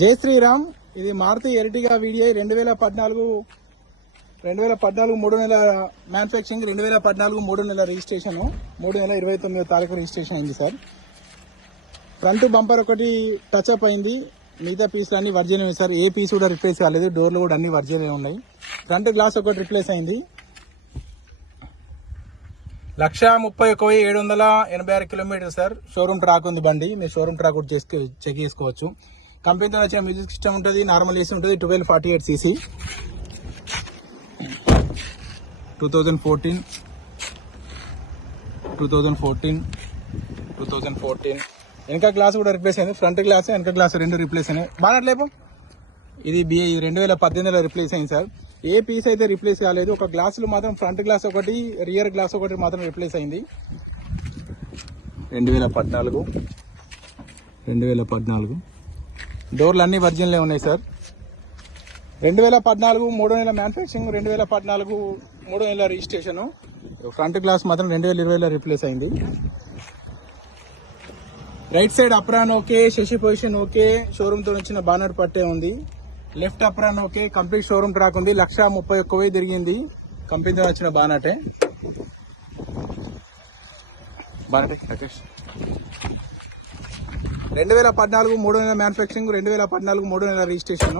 జై శ్రీరామ్. ఇది మారుతి ఎరిటిగా వీడియో రెండు వేల పద్నాలుగు రెండు వేల పద్నాలుగు మూడు నెలల మ్యానుఫ్యాక్చరింగ్ రెండు వేల పద్నాలుగు మూడు నెలల రిజిస్ట్రేషన్ మూడు నెలల ఇరవై తొమ్మిదో తారీఖు రిజిస్ట్రేషన్ అయింది సార్. ఫ్రంట్ బంపర్ ఒకటి టచ్ అప్ అయింది. మిగతా పీసులు అన్ని వర్జిన్ సార్. ఏ పీస్ కూడా రిప్లేస్ కాలేదు. డోర్లు కూడా అన్ని వర్జనే ఉన్నాయి. ఫ్రంట్ గ్లాస్ ఒకటి రిప్లేస్ అయింది. లక్ష ముప్పై ఒక వెయ్యి ఏడు వందల ఎనభై ఆరు కిలోమీటర్ సార్. షోరూమ్ ట్రాక్ ఉంది బండి. మీరు షోరూమ్ ట్రాక్ కూడా చెక్ చేసుకోవచ్చు. కంపెనీతో వచ్చిన మ్యూజిక్ సిస్టమ్ ఉంటుంది నార్మల్ ఏసీ ఉంటుంది twelve forty eight CC. Two thousand fourteen. Two thousand fourteen. Two thousand fourteen. వెనక గ్లాస్ కూడా రిప్లేస్ అయింది ఫ్రంట్ గ్లాస్ వెనక గ్లాస్ రెండు రిప్లేస్ అయినాయి. బాగా ఇది బిఏ రెండు వేల పద్దెనిమిదిలో రిప్లేస్ అయింది సార్. ఏ పీస్ అయితే రిప్లేస్ కాలేదు ఒక గ్లాసులు మాత్రం ఫ్రంట్ గ్లాస్ ఒకటి రియర్ గ్లాస్ ఒకటి మాత్రం రిప్లేస్ అయింది. రెండు వేల పద్నాలుగు. రెండు వేల పద్నాలుగు. డోర్లు అన్ని వర్జిన్లే ఉన్నాయి సార్. రెండు వేల పద్నాలుగు మూడో నెల మ్యానుఫ్యాక్చరింగ్ రెండు వేల పద్నాలుగు మూడో నెల రిజిస్ట్రేషన్. ఫ్రంట్ గ్లాస్ మాత్రం రెండు వేల ఇరవైలో రిప్లేస్ అయింది. Right side apron okay chassis position okay షోరూమ్తో వచ్చిన బానర్ పట్టే ఉంది. Left apron okay complete showroom track ఉంది. లక్ష ముప్పై ఒక్క వెయ్యి తిరిగింది కంపెనీతో వచ్చిన బానటే బానటే రాకేష్. రెండు వేల పద్నాలుగు మూడు నెల మ్యానుఫ్యాక్చరింగ్ రెండు వేల పద్నాలుగు మూడు నెలల రిజిస్ట్రేషన్